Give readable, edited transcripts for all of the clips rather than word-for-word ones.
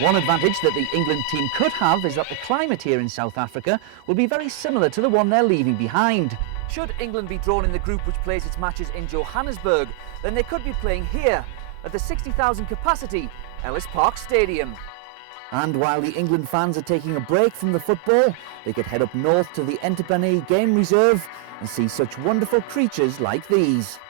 One advantage that the England team could have is that the climate here in South Africa will be very similar to the one they're leaving behind. Should England be drawn in the group which plays its matches in Johannesburg, then they could be playing here at the 60,000 capacity Ellis Park Stadium. And while the England fans are taking a break from the football, they could head up north to the Entebbe Game Reserve and see such wonderful creatures like these.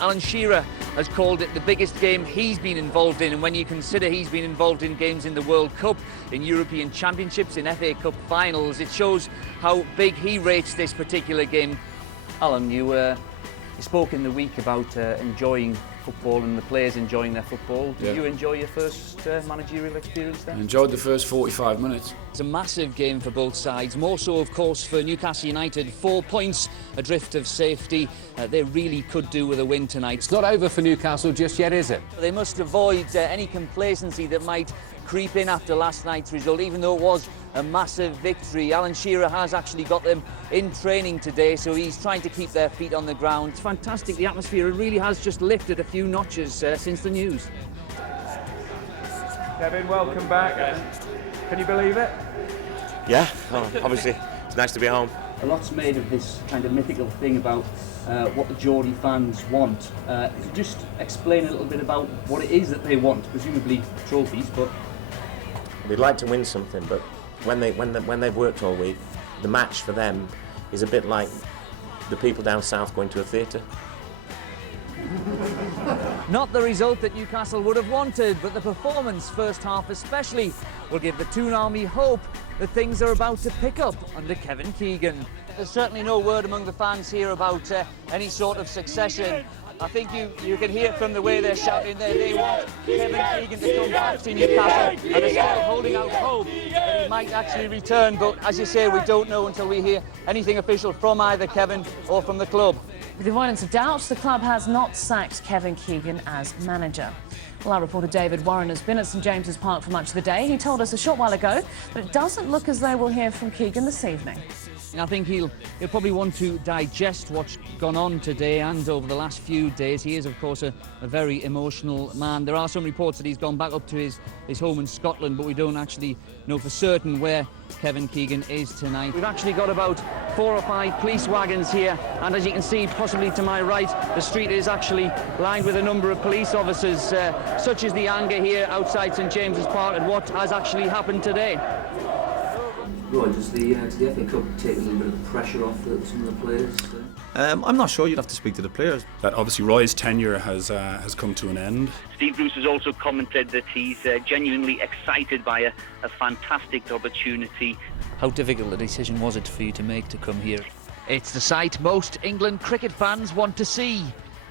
Alan Shearer has called it the biggest game he's been involved in, and when you consider he's been involved in games in the World Cup, in European Championships, in FA Cup finals, it shows how big he rates this particular game. Alan, you spoke in the week about enjoying football and the players enjoying their football. Did you enjoy your first managerial experience there? I enjoyed the first 45 minutes. It's a massive game for both sides, more so of course for Newcastle United. 4 points adrift of safety. They really could do with a win tonight. It's not over for Newcastle just yet, is it? They must avoid any complacency that might creep in after last night's result, even though it was a massive victory. Alan Shearer has actually got them in training today, so he's trying to keep their feet on the ground. It's fantastic, the atmosphere, it really has just lifted a few notches since the news. Kevin, welcome back. Can you believe it? Yeah, well, obviously it's nice to be home. A lot's made of this kind of mythical thing about what the Geordie fans want. Could you just explain a little bit about what it is that they want? Presumably trophies, but They'd like to win something, but when they've worked all week, the match for them is a bit like the people down south going to a theatre. not the result that Newcastle would have wanted, but the performance, first half especially, will give the Toon Army hope that things are about to pick up under Kevin Keegan. There's certainly no word among the fans here about any sort of succession. I think you can hear from the way they're shouting there. They want Kevin Keegan to come back to Newcastle, and they're still holding out hope that he might actually return. But as you say, we don't know until we hear anything official from either Kevin or from the club. With the avoidance of doubt, the club has not sacked Kevin Keegan as manager. Well, our reporter David Warriner has been at St James's Park for much of the day. He told us a short while ago that it doesn't look as though we'll hear from Keegan this evening. I think he'll probably want to digest what's gone on today and over the last few days. He is, of course, a very emotional man. There are some reports that he's gone back up to his home in Scotland, but we don't actually know for certain where Kevin Keegan is tonight. We've actually got about 4 or 5 police wagons here, and as you can see, possibly to my right, the street is actually lined with a number of police officers. Such is the anger here outside St James's Park at what has actually happened today. Roy, does the FA Cup take a little bit of the pressure off some of the players? I'm not sure. You'd have to speak to the players. That obviously Roy's tenure has come to an end. Steve Bruce has also commented that he's genuinely excited by a fantastic opportunity. How difficult a decision was it for you to make to come here? It's the sight most England cricket fans want to see.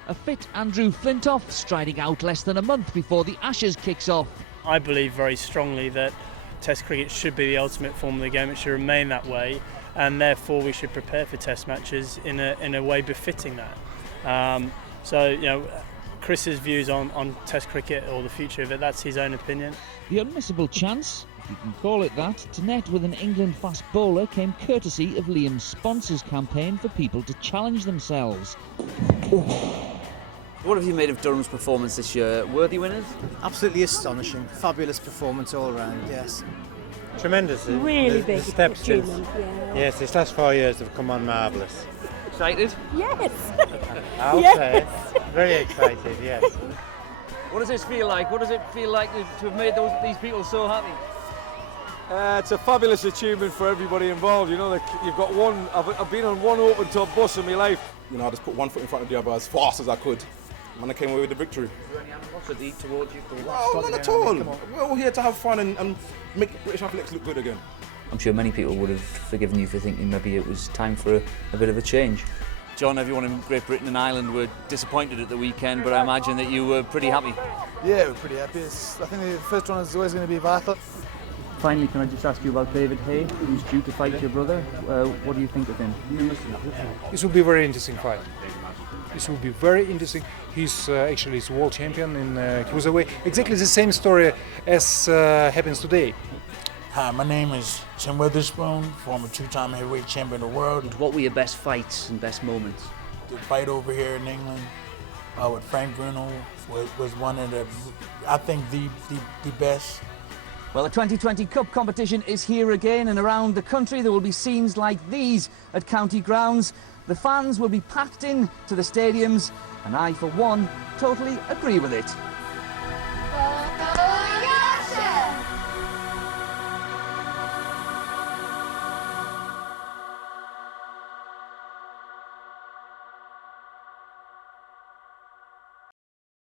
A fit Andrew Flintoff striding out less than a month before the Ashes kicks off. I believe very strongly that Test cricket should be the ultimate form of the game. It should remain that way, and therefore we should prepare for Test matches in a way befitting that. So, you know, Chris's views on Test cricket or the future of it, that's his own opinion. The unmissable chance, if you can call it that, to net with an England fast bowler came courtesy of Liam's sponsors' campaign for people to challenge themselves. What have you made of Durham's performance this year? Worthy winners? Absolutely astonishing. Fabulous performance all round, yes. Tremendous. Really big steps achievement, Yes, this last 4 years have come on marvellous. Excited? Yes. I'll say it. Very excited, yes. What does this feel like? What does it feel like to have made these people so happy? It's a fabulous achievement for everybody involved. You know, like you've got one. I've been on one open-top bus in my life. You know, I just put one foot in front of the other as fast as I could, and I came away with the victory. Is there any animosity towards you? No, not at all. We're all here to have fun and make British athletics look good again. I'm sure many people would have forgiven you for thinking maybe it was time for a bit of a change. John, everyone in Great Britain and Ireland were disappointed at the weekend, but I imagine that you were pretty happy. Yeah, we're pretty happy. I think the first one is always going to be vital. Finally, can I just ask you about David Hay, who's due to fight your brother? What do you think of him? This will be a very interesting fight. This will be very interesting. He's actually he's world champion in cruiserweight. Exactly the same story as happens today. Hi, my name is Tim Witherspoon, former 2-time heavyweight champion of the world. What were your best fights and best moments? The fight over here in England with Frank Bruno, was one of the, I think, the best. Well, the 2020 Cup competition is here again, and around the country there will be scenes like these at county grounds. The fans will be packed in to the stadiums, and I, for one, totally agree with it.